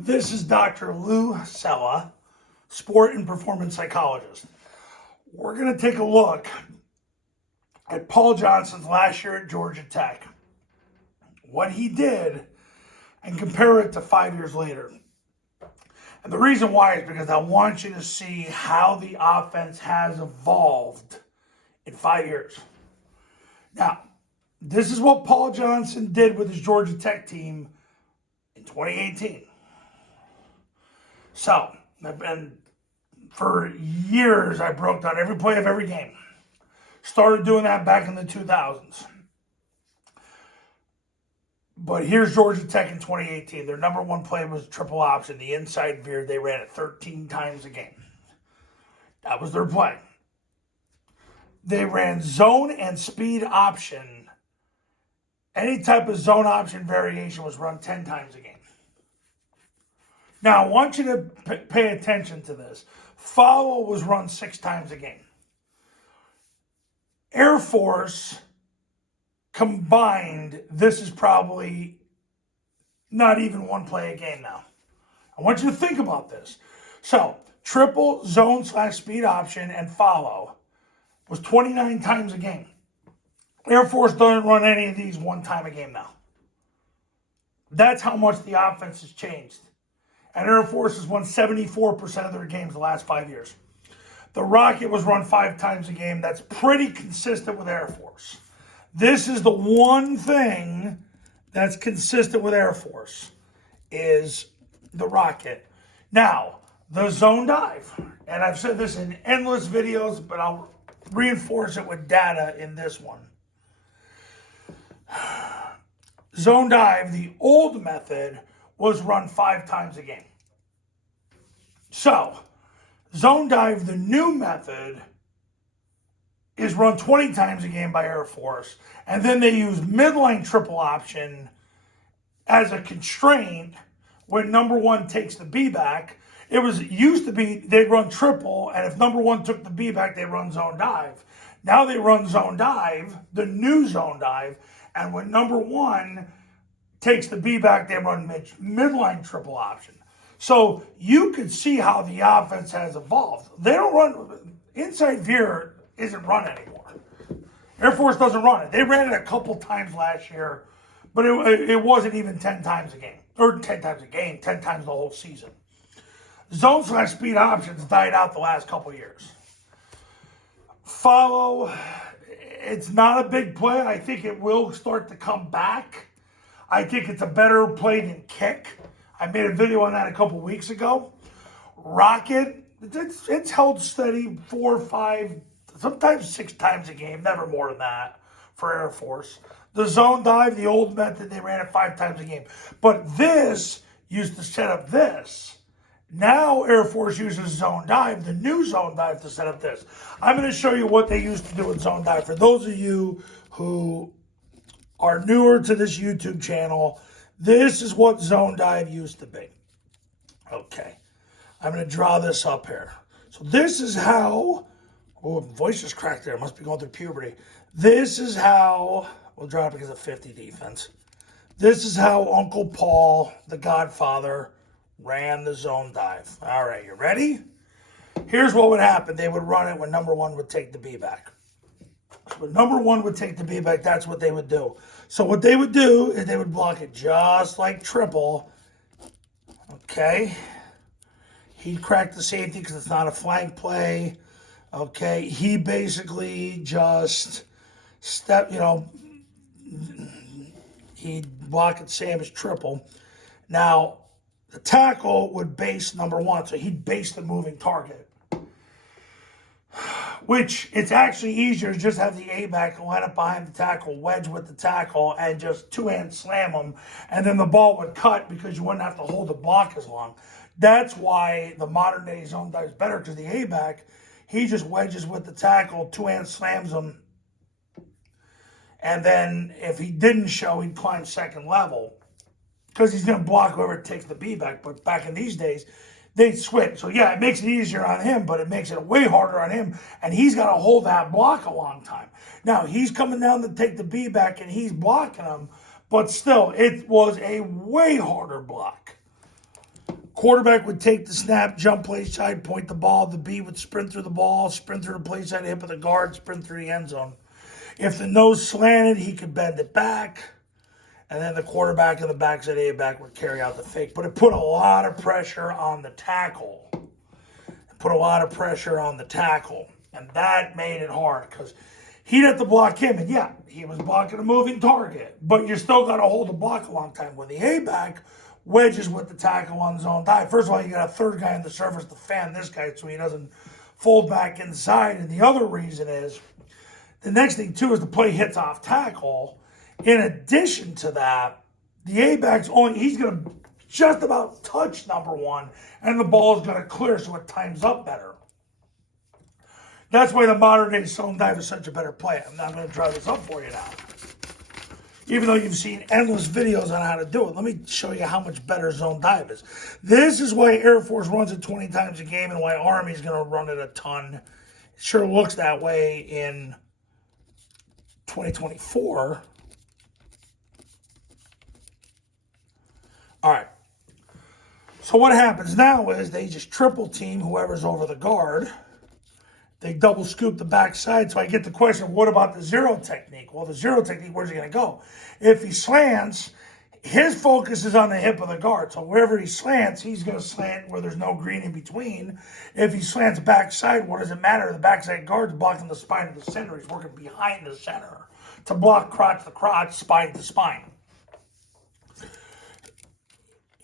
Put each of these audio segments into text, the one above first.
This is Dr. Lou Sella, sport and performance psychologist. We're going to take a look at Paul Johnson's last year at Georgia Tech, what he did, and compare it to 5 years later. And the reason why is because I want you to see how the offense has evolved in 5 years. Now, this is what Paul Johnson did with his Georgia Tech team in 2018. So, and for years, I broke down every play of every game. Started doing that back in the 2000s. But here's Georgia Tech in 2018. Their number one play was triple option, the inside veer. They ran it 13 times a game. That was their play. They ran zone and speed option. Any type of zone option variation was run 10 times a game. Now, I want you to pay attention to this. Follow was run 6 times a game. Air Force combined, this is probably not even one play a game now. I want you to think about this. So, triple, zone / speed option, and follow was 29 times a game. Air Force doesn't run any of these one time a game now. That's how much the offense has changed. And Air Force has won 74% of their games the last 5 years. The Rocket was run 5 times a game. That's pretty consistent with Air Force. This is the one thing that's consistent with Air Force is the Rocket. Now, the zone dive. And I've said this in endless videos, but I'll reinforce it with data in this one. Zone dive, the old method, was run 5 times a game. So, zone dive, the new method, is run 20 times a game by Air Force. And then they use midline triple option as a constraint when number one takes the B back. It used to be they'd run triple, and if number one took the B back, they'd run zone dive. Now they run zone dive, the new zone dive, and when number one takes the B back, they run midline triple option. So you could see how the offense has evolved. They don't run, inside veer isn't run anymore. Air Force doesn't run it. They ran it a couple times last year, but it wasn't even 10 times a game. Or 10 times a game, 10 times the whole season. Zone / speed options died out the last couple years. Follow, it's not a big play. I think it will start to come back. I think it's a better play than kick. I made a video on that a couple weeks ago. Rocket, it's held steady 4 or 5, sometimes 6 times a game, never more than that for Air Force. The zone dive, the old method, they ran it 5 times a game. But this used to set up this. Now Air Force uses zone dive, the new zone dive, to set up this. I'm going to show you what they used to do with zone dive. For those of you who are newer to this YouTube channel, this is what zone dive used to be. Okay, I'm going to draw this up here. So this is how, oh, my voice just cracked there. I must be going through puberty. This is how, we'll draw it because of 50 defense. This is how Uncle Paul, the Godfather, ran the zone dive. All right, you ready? Here's what would happen. They would run it when number one would take the B back. So when number one would take the B back, that's what they would do. So what they would do is they would block it just like triple. Okay. He'd crack the safety because it's not a flank play. Okay. He basically just he'd block it same as triple. Now, the tackle would base number one, so he'd base the moving target. Which, it's actually easier to just have the A-back line up behind the tackle, wedge with the tackle, and just two-hand slam them, and then the ball would cut because you wouldn't have to hold the block as long. That's why the modern-day zone dive is better, because the A-back, he just wedges with the tackle, two-hand slams them, and then if he didn't show, he'd climb second level, because he's going to block whoever takes the B back. But back in these days, they'd switch. So, yeah, it makes it easier on him, but it makes it way harder on him. And he's got to hold that block a long time. Now, he's coming down to take the B back, and he's blocking him. But still, it was a way harder block. Quarterback would take the snap, jump play side, point the ball. The B would sprint through the ball, sprint through the play side, hip of the guard, sprint through the end zone. If the nose slanted, he could bend it back. And then the quarterback and the backside A back would carry out the fake. But it put a lot of pressure on the tackle. And that made it hard because he'd have to block him. And yeah, he was blocking a moving target. But you still got to hold the block a long time. When the A back wedges with the tackle on his own dive. First of all, you got a third guy on the surface to fan this guy so he doesn't fold back inside. And the other reason is, the next thing too is the play hits off tackle. In addition to that, the A-back's he's going to just about touch number one, and the ball is going to clear so it times up better. That's why the modern day zone dive is such a better play. I'm not going to try this up for you now. Even though you've seen endless videos on how to do it, let me show you how much better zone dive is. This is why Air Force runs it 20 times a game and why Army's going to run it a ton. It sure looks that way in 2024. All right. So what happens now is they just triple team whoever's over the guard. They double scoop the backside. So I get the question, what about the zero technique? Well, the zero technique, where's he going to go? If he slants, his focus is on the hip of the guard. So wherever he slants, he's going to slant where there's no green in between. If he slants backside, what does it matter? The backside guard's blocking the spine of the center. He's working behind the center to block crotch to crotch, spine to spine.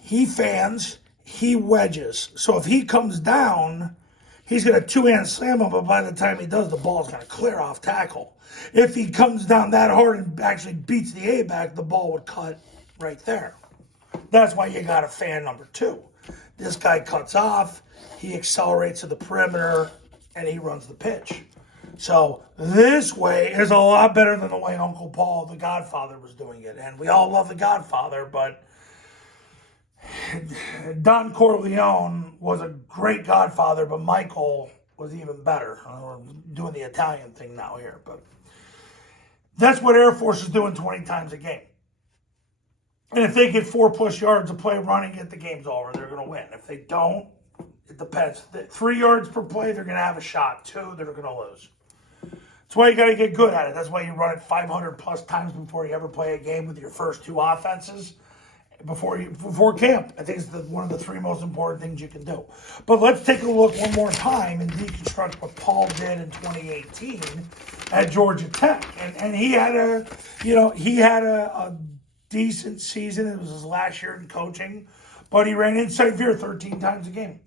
He fans, he wedges. So if he comes down, he's going to two-hand slam him, but by the time he does, the ball's going to clear off tackle. If he comes down that hard and actually beats the A back, the ball would cut right there. That's why you got a fan number two. This guy cuts off, he accelerates to the perimeter, and he runs the pitch. So this way is a lot better than the way Uncle Paul, the Godfather, was doing it. And we all love the Godfather, but Don Corleone was a great Godfather, but Michael was even better. We're doing the Italian thing now here, but that's what Air Force is doing 20 times a game. And if they get 4+ yards of play running it, the game's over. They're going to win. If they don't, it depends. 3 yards per play, they're going to have a shot. 2, they're going to lose. That's why you got to get good at it. That's why you run it 500+ times before you ever play a game with your first 2 offenses. Before camp. I think it's one of the 3 most important things you can do. But let's take a look one more time and deconstruct what Paul did in 2018 at Georgia Tech. And he had a decent season. It was his last year in coaching, but he ran inside veer 13 times a game.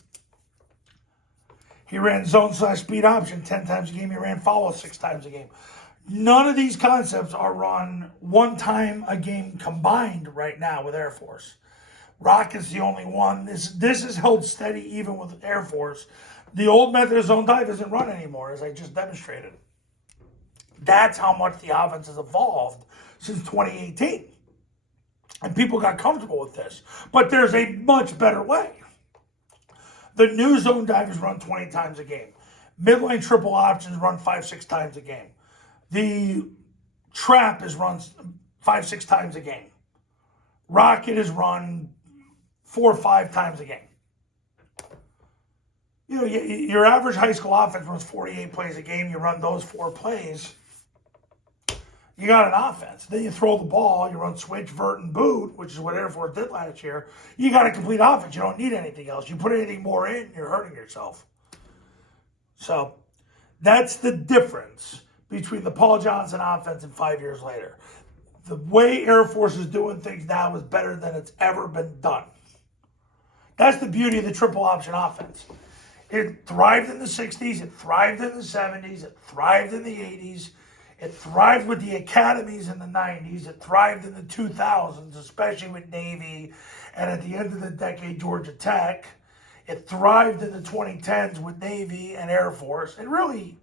He ran zone/speed option 10 times a game. He ran follow 6 times a game. None of these concepts are run 1 time a game combined right now with Air Force. Rock is the only one. This is held steady even with Air Force. The old method of zone dive isn't run anymore, as I just demonstrated. That's how much the offense has evolved since 2018. And people got comfortable with this. But there's a much better way. The new zone dive is run 20 times a game. Midline triple options run 5-6 times a game. The trap is run 5-6 times a game. Rocket is run 4 or 5 times a game. You know, your average high school offense runs 48 plays a game. You run those 4 plays, you got an offense. Then you throw the ball, you run switch, vert, and boot, which is what Air Force did last year. You got a complete offense. You don't need anything else. You put anything more in, you're hurting yourself. So that's the difference between the Paul Johnson offense and 5 years later. The way Air Force is doing things now is better than it's ever been done. That's the beauty of the triple option offense. It thrived in the 60s, it thrived in the 70s, it thrived in the 80s, it thrived with the academies in the 90s, it thrived in the 2000s, especially with Navy, and at the end of the decade, Georgia Tech. It thrived in the 2010s with Navy and Air Force. It really,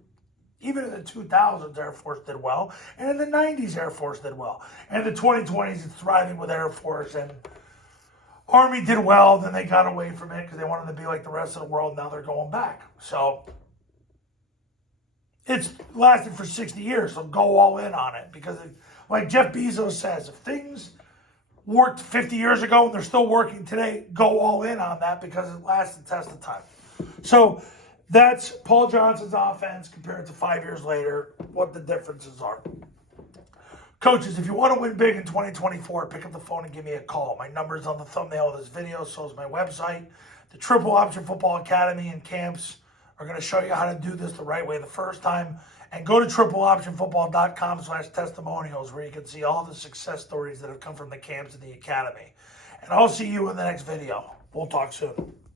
even in the 2000s, Air Force did well. And in the 90s, Air Force did well. And in the 2020s, it's thriving with Air Force. And Army did well, then they got away from it because they wanted to be like the rest of the world. Now they're going back. So it's lasted for 60 years, so go all in on it. Because like Jeff Bezos says, if things worked 50 years ago and they're still working today, go all in on that because it lasts the test of time. So that's Paul Johnson's offense compared to 5 years later, what the differences are. Coaches, if you want to win big in 2024, pick up the phone and give me a call. My number is on the thumbnail of this video, so is my website. The Triple Option Football Academy and camps are going to show you how to do this the right way the first time. And go to tripleoptionfootball.com/testimonials where you can see all the success stories that have come from the camps and the academy. And I'll see you in the next video. We'll talk soon.